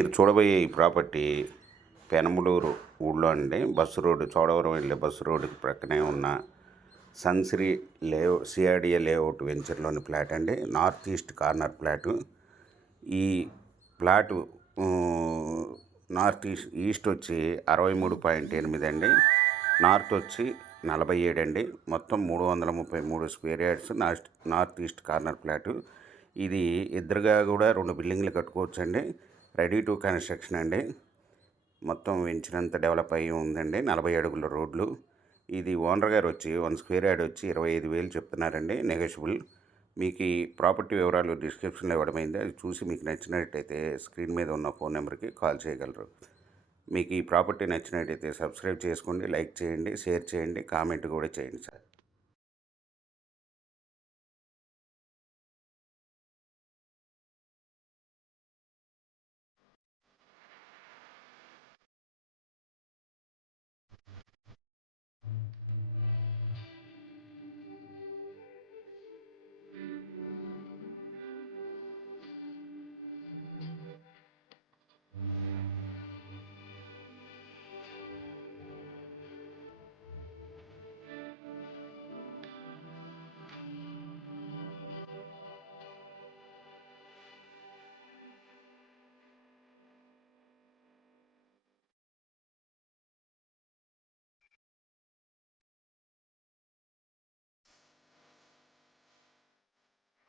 మీరు చూడబోయే ఈ ప్రాపర్టీ పెనమలూరు ఊళ్ళో అండి. బస్సు రోడ్డు, చోడవరం వెళ్ళే బస్సు రోడ్డుకి ప్రక్కనే ఉన్న సన్సిరీ సిఆర్డిఏ లేఅవుట్ వెంచర్లోని ఫ్లాట్ అండి. North east corner flat. ఈ ఫ్లాటు నార్త్ ఈస్ట్ వచ్చి 63.8 అండి. నార్త్ వచ్చి 47 అండి. మొత్తం 333 square yards north east corner flat. ఇది ఎదురుగా కూడా 2 బిల్డింగ్లు కట్టుకోవచ్చండి. రెడీ టు కన్స్ట్రక్షన్ అండి. మొత్తం వెంచినంత డెవలప్ అయ్యి ఉందండి. 40 అడుగుల రోడ్లు. ఇది ఓనర్ గారు వచ్చి 1 స్క్వేర్ యార్డ్ వచ్చి 25,000 చెప్తున్నారండి, నెగోషియబుల్. మీకు ఈ ప్రాపర్టీ వివరాలు డిస్క్రిప్షన్లో ఇవ్వడమైంది. అది చూసి మీకు నచ్చినట్టయితే స్క్రీన్ మీద ఉన్న ఫోన్ నెంబర్కి కాల్ చేయగలరు. మీకు ఈ ప్రాపర్టీ నచ్చినట్టయితే సబ్స్క్రైబ్ చేసుకోండి, లైక్ చేయండి, షేర్ చేయండి, కామెంట్ కూడా చేయండి సార్.